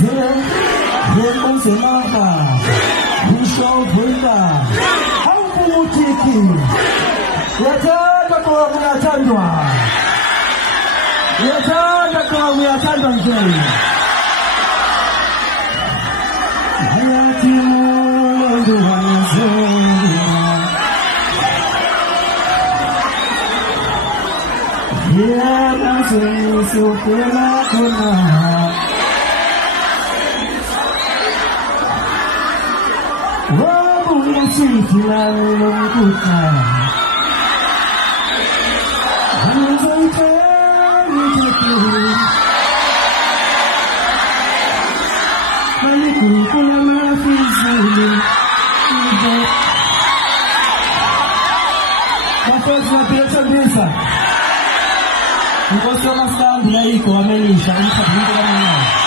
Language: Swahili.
Brazil, Raymond Senaka, Bishop Vunda, Haupu Mutiki, Yataka kwa muyatandwa, Yataka kwa muyatandwa mzee. Hayati Mungu wanzuri, Yena sisi ukela kuna, Sitila mkuta Anzante nitatu Maliku kuna mafizili Mafozi na pesa bisa Mkosoma sound ya iko wamenisha Nika pinto kama